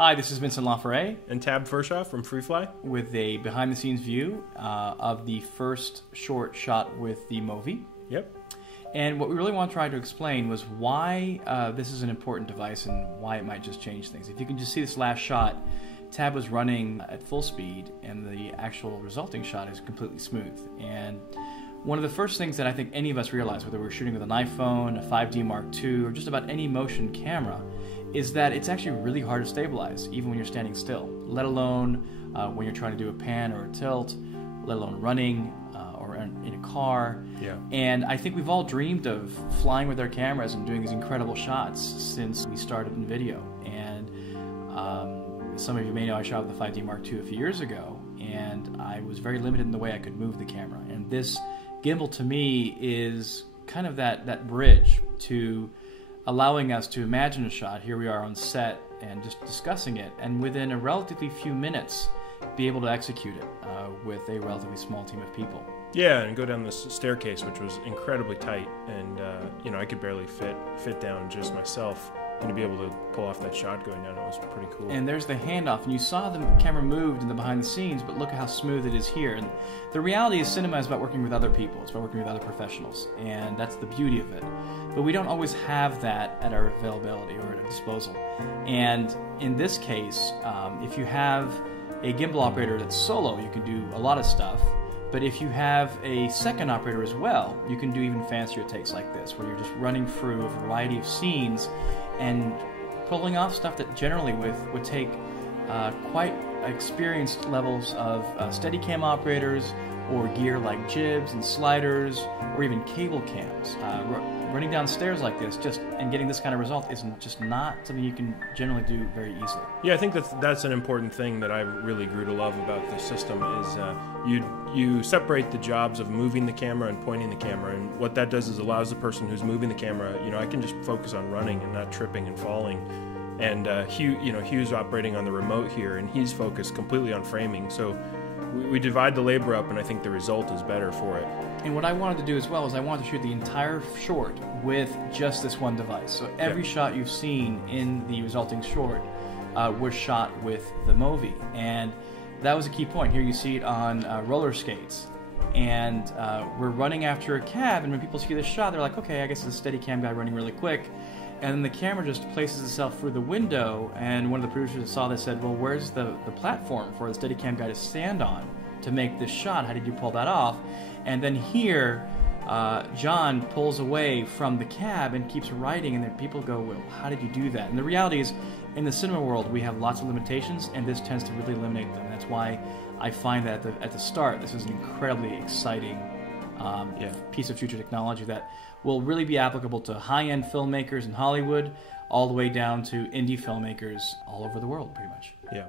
Hi, this is Vincent LaFerre And Tab Furshaw from FreeFly with a behind-the-scenes view of the first short shot with the Movi. Yep. And what we really want to try to explain was why this is an important device and why it might just change things. If you can just see this last shot, Tab was running at full speed and the actual resulting shot is completely smooth. And one of the first things that I think any of us realize, whether we're shooting with an iPhone, a 5D Mark II, or just about any motion camera, is that it's actually really hard to stabilize, even when you're standing still, let alone when you're trying to do a pan or a tilt, let alone running or in a car. Yeah. And I think we've all dreamed of flying with our cameras and doing these incredible shots since we started in video. And some of you may know I shot with the 5D Mark II a few years ago, and I was very limited in the way I could move the camera. And this gimbal to me is kind of that bridge to allowing us to imagine a shot. Here we are on set and just discussing it, and within a relatively few minutes be able to execute it with a relatively small team of people. Yeah, and go down this staircase, which was incredibly tight, and you know, I could barely fit down just myself, and to be able to pull off that shot going down, it was pretty cool. And there's the handoff, and you saw the camera moved in the behind the scenes, but look at how smooth it is here. And the reality is cinema is about working with other people, it's about working with other professionals, and that's the beauty of it. But we don't always have that at our availability or at our disposal. And in this case, if you have a gimbal operator that's solo, you can do a lot of stuff. But if you have a second operator as well, you can do even fancier takes like this, where you're just running through a variety of scenes and pulling off stuff that generally would take quite experienced levels of Steadicam operators or gear like jibs and sliders or even cable cams. Running down stairs like this and getting this kind of result is just not something you can generally do very easily. Yeah, I think that's an important thing that I really grew to love about the system is you separate the jobs of moving the camera and pointing the camera, and what that does is allows the person who's moving the camera, you know, I can just focus on running and not tripping and falling. And Hugh's operating on the remote here, and he's focused completely on framing. So we divide the labor up, and I think the result is better for it. And what I wanted to do as well is I wanted to shoot the entire short with just this one device. So every shot you've seen in the resulting short was shot with the Movi. And that was a key point. Here you see it on roller skates. And we're running after a cab, and when people see this shot, they're like, okay, I guess it's a Steadicam guy running really quick. And then the camera just places itself through the window, and one of the producers that saw this said, well, where's the platform for the Steadicam guy to stand on to make this shot? How did you pull that off? And then here, John pulls away from the cab and keeps writing, and then people go, well, how did you do that? And the reality is, in the cinema world, we have lots of limitations, and this tends to really eliminate them. That's why I find that at the start, this is an incredibly exciting piece of future technology that will really be applicable to high-end filmmakers in Hollywood, all the way down to indie filmmakers all over the world, pretty much. Yeah.